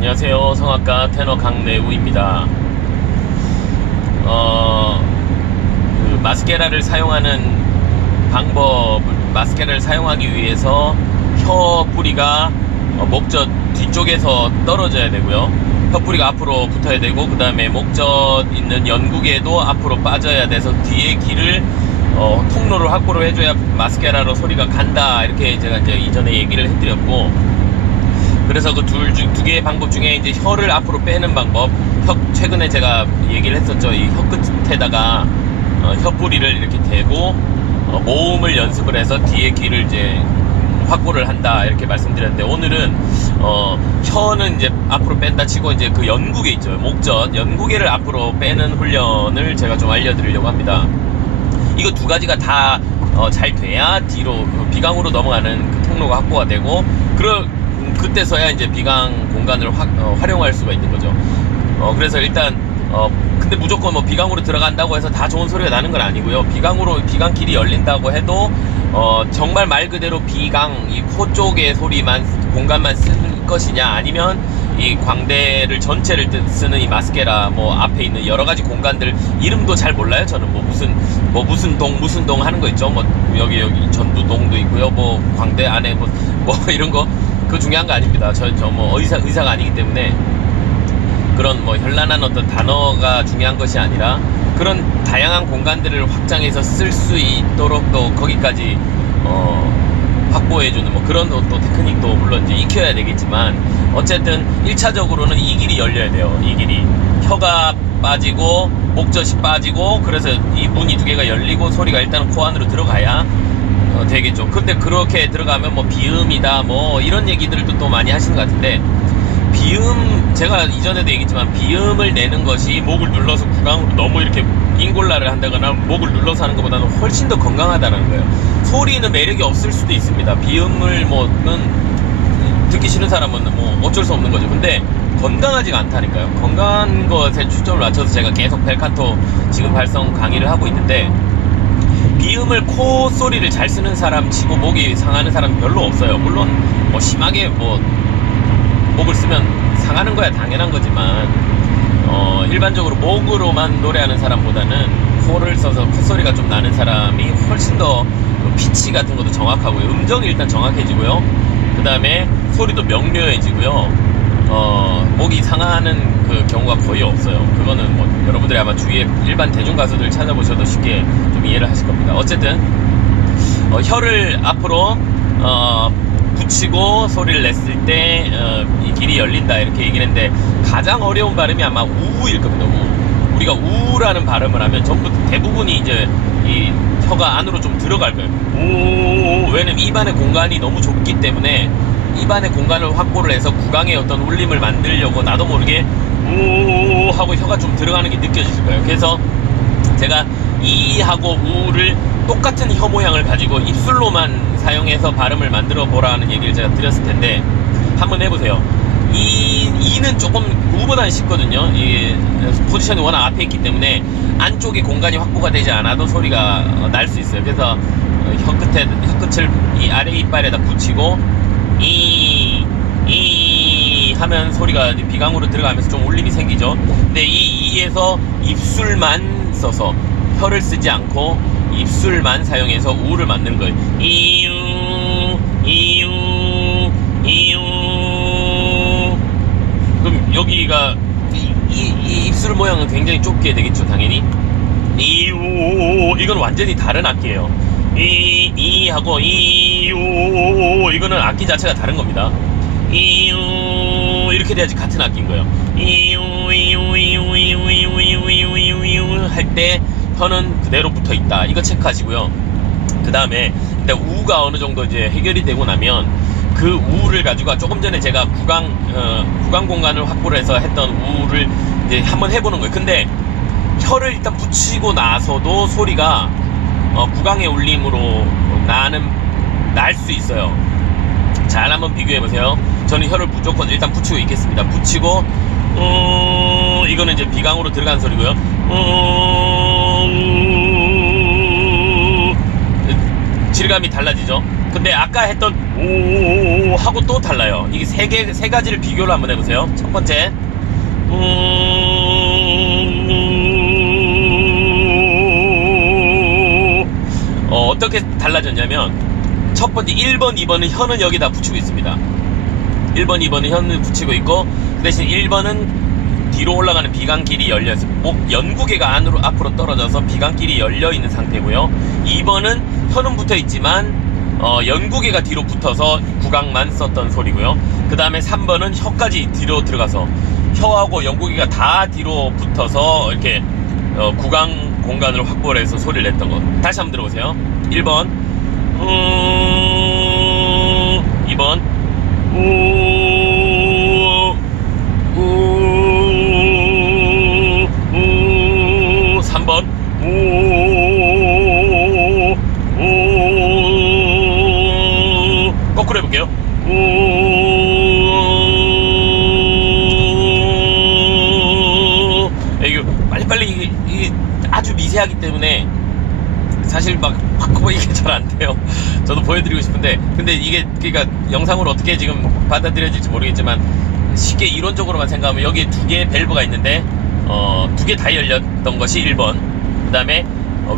안녕하세요. 성악가 테너 강내우입니다. 마스케라를 사용하는 방법, 마스케라를 사용하기 위해서 혀 뿌리가 목젖 뒤쪽에서 떨어져야 되고요. 혀 뿌리가 앞으로 붙어야 되고, 그 다음에 목젖 있는 연구개도 앞으로 빠져야 돼서 뒤에 길을 통로를 확보를 해줘야 마스케라로 소리가 간다, 이렇게 제가 이제 이전에 얘기를 해드렸고, 그래서 그 두 개의 방법 중에 이제 혀를 앞으로 빼는 방법, 최근에 제가 얘기를 했었죠. 이 혀 끝에다가 혀 뿌리를 이렇게 대고 모음을 연습을 해서 뒤에 귀를 이제 확보를 한다, 이렇게 말씀드렸는데, 오늘은 혀는 이제 앞으로 뺀다 치고 이제 그 연구개 있죠, 목젖 연구개를 앞으로 빼는 훈련을 제가 좀 알려드리려고 합니다. 이거 두 가지가 다 잘 돼야 뒤로 비강으로 넘어가는 그 통로가 확보가 되고, 그때서야 이제 비강 공간을 활용할 수가 있는 거죠. 그래서 일단 근데 무조건 뭐 비강으로 들어간다고 해서 다 좋은 소리가 나는 건 아니고요. 비강 길이 열린다고 해도 정말 말 그대로 비강, 이 코 쪽의 소리만, 공간만 쓸 것이냐, 아니면 이 광대를 전체를 쓰는 이 마스케라 뭐 앞에 있는 여러 가지 공간들 이름도 잘 몰라요. 저는 무슨 동 하는 거 있죠. 뭐 여기 전두동도 있고요. 뭐 광대 안에 뭐 이런 거, 그거 중요한 거 아닙니다. 저 뭐 의사가 아니기 때문에 그런 뭐 현란한 어떤 단어가 중요한 것이 아니라, 그런 다양한 공간들을 확장해서 쓸 수 있도록 또 거기까지 확보해주는 뭐 그런 또 테크닉도 물론 이제 익혀야 되겠지만, 어쨌든 1차적으로는 이 길이 열려야 돼요. 이 길이 혀가 빠지고 목젖이 빠지고, 그래서 이 문이 두 개가 열리고 소리가 일단 코 안으로 들어가야 되겠죠. 근데 그렇게 들어가면 뭐 비음이다 뭐 이런 얘기들도 또 많이 하시는 것 같은데, 비음, 제가 이전에도 얘기했지만 비음을 내는 것이 목을 눌러서 구강으로 너무 이렇게 인골라를 한다거나 목을 눌러서 하는 것보다는 훨씬 더 건강하다는 거예요. 소리는 매력이 없을 수도 있습니다. 비음을 듣기 싫은 사람은 뭐 어쩔 수 없는 거죠. 근데 건강하지가 않다니까요. 건강한 것에 초점을 맞춰서 제가 계속 벨칸토 지금 발성 강의를 하고 있는데, 비음을 코 소리를 잘 쓰는 사람 치고 목이 상하는 사람 별로 없어요. 물론 뭐 심하게 목을 쓰면 상하는 거야 당연한 거지만, 일반적으로 목으로만 노래하는 사람보다는 코를 써서 콧소리가 좀 나는 사람이 훨씬 더 피치 같은 것도 정확하고요. 음정이 일단 정확해지고요. 그 다음에 소리도 명료해지고요. 목이 상하는 그 경우가 거의 없어요. 그거는 뭐 여러분들이 아마 주위에 일반 대중 가수들 찾아보셔도 쉽게 좀 이해를 하실 겁니다. 어쨌든 혀를 앞으로 붙이고 소리를 냈을 때 이 길이 열린다, 이렇게 얘기를 했는데, 가장 어려운 발음이 아마 우일 겁니다. 우리가 우라는 발음을 하면 전부 대부분이 이제 이 혀가 안으로 좀 들어갈 거예요. 왜냐면 입안의 공간이 너무 좁기 때문에 입안의 공간을 확보를 해서 구강의 어떤 울림을 만들려고 나도 모르게 우 하고 혀가 좀 들어가는 게 느껴지실 거예요. 그래서 제가 이하고 우를 똑같은 혀 모양을 가지고 입술로만 사용해서 발음을 만들어 보라는 얘기를 제가 드렸을 텐데, 한번 해보세요. 이는 조금 우보다는 쉽거든요. 이 포지션이 워낙 앞에 있기 때문에 안쪽에 공간이 확보가 되지 않아도 소리가 날 수 있어요. 그래서 혀끝을 이 아래 이빨에다 붙이고 이 하면 소리가 비강으로 들어가면서 좀 울림이 생기죠. 근데 이에서 입술만 써서 혀를 쓰지 않고 입술만 사용해서 우를 만드는 거예요. 이유. 그럼 여기가 이 입술 모양은 굉장히 좁게 되겠죠, 당연히. 이유, 이건 완전히 다른 악기예요. 하고 이유, 이거는 악기 자체가 다른 겁니다. 이유, 이렇게 돼야지 같은 악기인 거예요. 이유 할 때 혀는 그대로 붙어 있다, 이거 체크하시고요. 그 다음에 일단 우가 어느 정도 이제 해결이 되고 나면, 그 우를 가지고 조금 전에 제가 구강 공간을 확보를 해서 했던 우를 이제 한번 해보는 거예요. 근데 혀를 일단 붙이고 나서도 소리가 구강의 울림으로 날 수 있어요. 잘 한번 비교해 보세요. 저는 혀를 무조건 일단 붙이고 있겠습니다. 붙이고 이거는 이제 비강으로 들어간 소리고요. 질감이 달라지죠. 근데 아까 했던 오 하고 또 달라요. 이게 세 가지를 비교를 한번 해보세요. 첫 번째, 어떻게 달라졌냐면, 첫 번째 1번, 2번은 혀는 여기다 붙이고 있습니다. 1번, 2번은 혀는 붙이고 있고, 그 대신 1번은 뒤로 올라가는 비강길이 열려서 연구개가 앞으로 떨어져서 비강길이 열려있는 상태고요. 2번은 혀는 붙어있지만 연구개가 뒤로 붙어서 구강만 썼던 소리고요. 그 다음에 3번은 혀까지 뒤로 들어가서 혀하고 연구개가 다 뒤로 붙어서 이렇게 구강 공간을 확보를 해서 소리를 냈던 거. 다시 한번 들어보세요. 1번 2번 3번 거꾸로 해볼게요. 이게 빨리빨리 이게 아주 미세하기 때문에 사실 막 이게 잘 안 돼요. 저도 보여드리고 싶은데, 근데 이게 그러니까 영상으로 어떻게 지금 받아들여질지 모르겠지만, 쉽게 이론적으로만 생각하면 여기에 두 개의 밸브가 있는데 두 개 다 열렸던 것이 1번, 그 다음에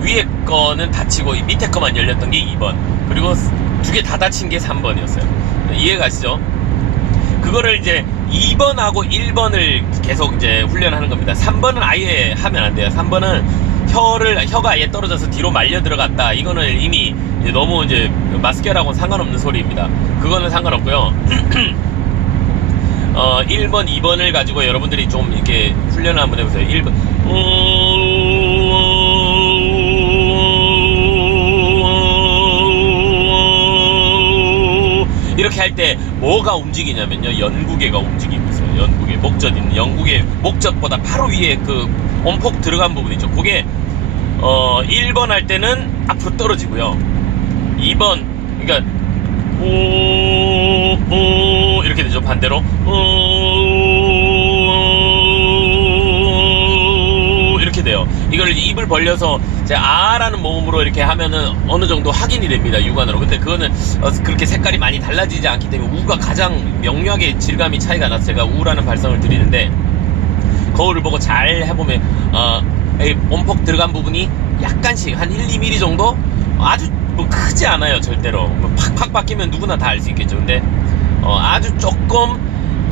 위에 거는 닫히고 밑에 거만 열렸던 게 2번, 그리고 두 개 다 닫힌 게 3번이었어요. 이해가시죠? 그거를 이제 2번하고 1번을 계속 이제 훈련하는 겁니다. 3번은 아예 하면 안 돼요. 3번은 혀가 아예 떨어져서 뒤로 말려 들어갔다. 이거는 이미 이제 너무 이제 마스케라고는 상관없는 소리입니다. 그거는 상관없고요. 1번, 2번을 가지고 여러분들이 좀 이렇게 훈련을 한번 해보세요. 1번, 이렇게 할 때 뭐가 움직이냐면요, 연구개가 움직이고 있어요. 연구개, 목젖 있는 연구개, 목젖보다 바로 위에 그 온폭 들어간 부분 있죠. 그게 1번 할 때는 앞으로 떨어지고요. 2번, 그러니까 이렇게 되죠. 반대로 이렇게 돼요. 이걸 입을 벌려서 아라는 모음으로 이렇게 하면은 어느 정도 확인이 됩니다, 육안으로. 근데 그거는 그렇게 색깔이 많이 달라지지 않기 때문에 우가 가장 명료하게 질감이 차이가 나서 제가 우라는 발성을 드리는데, 거울을 보고 잘 해보면 온폭 들어간 부분이 약간씩 한 1, 2mm 정도, 아주 뭐 크지 않아요. 절대로 팍팍 바뀌면 누구나 다 알 수 있겠죠. 근데 아주 조금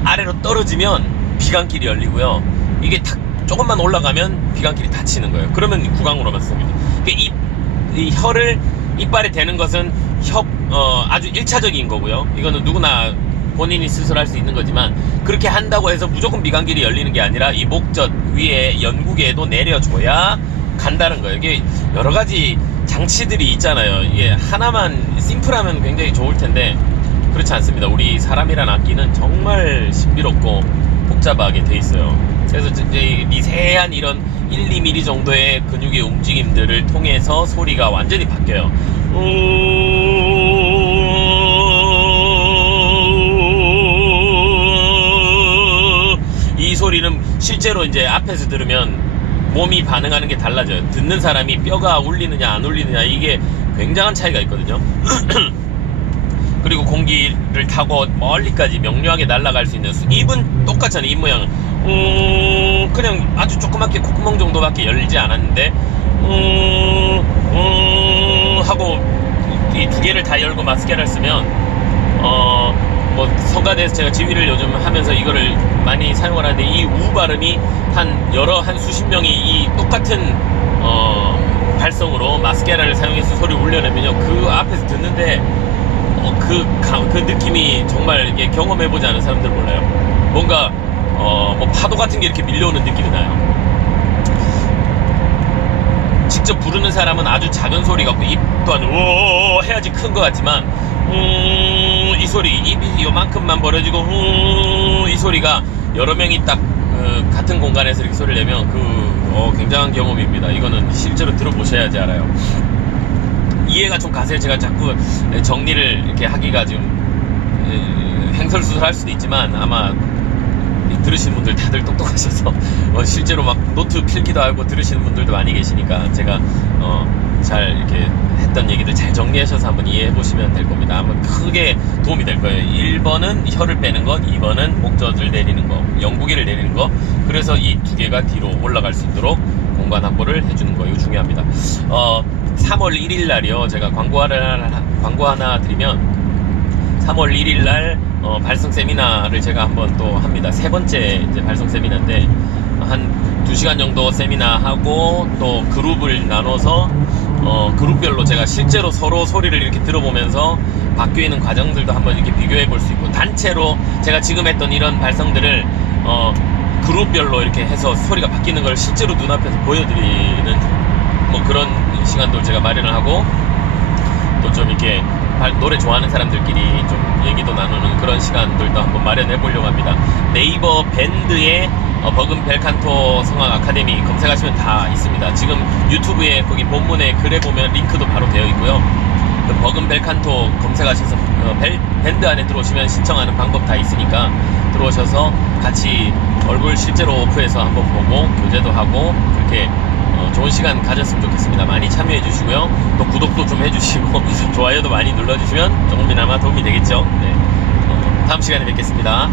아래로 떨어지면 비강길이 열리고요. 이게 탁 조금만 올라가면 비강길이 닫히는 거예요. 그러면 구강으로만 씁니다. 그러니까 이 혀를 이빨에 대는 것은 아주 1차적인 거고요. 이거는 누구나 본인이 스스로 할 수 있는 거지만, 그렇게 한다고 해서 무조건 비강길이 열리는 게 아니라 이 목젖 위에 연구개도 내려줘야 간다는 거예요. 이게 여러 가지 장치들이 있잖아요. 이게 하나만 심플하면 굉장히 좋을 텐데 그렇지 않습니다. 우리 사람이란 악기는 정말 신비롭고 복잡하게 돼 있어요. 그래서 이제 미세한 이런 1, 2mm 정도의 근육의 움직임들을 통해서 소리가 완전히 바뀌어요. 이 소리는 실제로 이제 앞에서 들으면 몸이 반응하는 게 달라져요. 듣는 사람이 뼈가 울리느냐 안 울리느냐, 이게 굉장한 차이가 있거든요. 그리고 공기를 타고 멀리까지 명료하게 날아갈 수 있는 입은 똑같잖아요. 입 모양은 그냥 아주 조그맣게 콧구멍 정도밖에 열리지 않았는데 하고 이 두 개를 다 열고 마스케라를 쓰면 뭐 성가대에서 제가 지휘를 요즘 하면서 이거를 많이 사용을 하는데, 이 우 발음이 한 수십 명이 이 똑같은 발성으로 마스케라를 사용해서 소리를 울려내면요, 그 앞에서 듣는데 그 느낌이 정말 이게 경험해보지 않은 사람들 몰라요. 뭔가 뭐 파도 같은 게 이렇게 밀려오는 느낌이 나요. 직접 부르는 사람은 아주 작은 소리 같고 입 또한 오 해야지 큰 것 같지만 이 소리, 입이 요만큼만 벌어지고 이 소리가 여러 명이 딱 같은 공간에서 이렇게 소리를 내면 굉장한 경험입니다. 이거는 실제로 들어보셔야지 알아요. 이해가 좀 가세요? 제가 자꾸 정리를 이렇게 하기가 지금 횡설수설 할 수도 있지만, 아마 들으시는 분들 다들 똑똑하셔서 실제로 막 노트 필기도 하고 들으시는 분들도 많이 계시니까 제가 잘 이렇게 했던 얘기들 잘 정리하셔서 한번 이해해 보시면 될 겁니다. 아마 크게 도움이 될 거예요. 1번은 혀를 빼는 것, 2번은 목젖을 내리는 거, 영구기를 내리는 거. 그래서 이 두 개가 뒤로 올라갈 수 있도록 공간 확보를 해주는 거, 이거 중요합니다. 3월 1일 날이요. 제가 광고 하나 드리면 3월 1일 날 발성 세미나를 제가 한번 또 합니다. 세 번째 이제 발성 세미나인데 한 2시간 정도 세미나 하고 또 그룹을 나눠서 그룹별로 제가 실제로 서로 소리를 이렇게 들어보면서 바뀌어 있는 과정들도 한번 이렇게 비교해 볼 수 있고, 단체로 제가 지금 했던 이런 발성들을 그룹별로 이렇게 해서 소리가 바뀌는 걸 실제로 눈앞에서 보여드리는 뭐 그런 시간도 제가 마련을 하고, 또 좀 이렇게 노래 좋아하는 사람들끼리 좀 얘기도 나누는 그런 시간들도 한번 마련해 보려고 합니다. 네이버 밴드에 버금 벨칸토 성악 아카데미 검색하시면 다 있습니다. 지금 유튜브에 거기 본문에 글에 보면 링크도 바로 되어 있고요. 그 버금 벨칸토 검색하셔서 밴드 안에 들어오시면 신청하는 방법 다 있으니까 들어오셔서 같이 얼굴 실제로 오프해서 한번 보고 교제도 하고 그렇게 좋은 시간 가졌으면 좋겠습니다. 많이 참여해 주시고요. 또 구독도 좀 해주시고 좋아요도 많이 눌러주시면 조금이나마 도움이 되겠죠. 네. 다음 시간에 뵙겠습니다.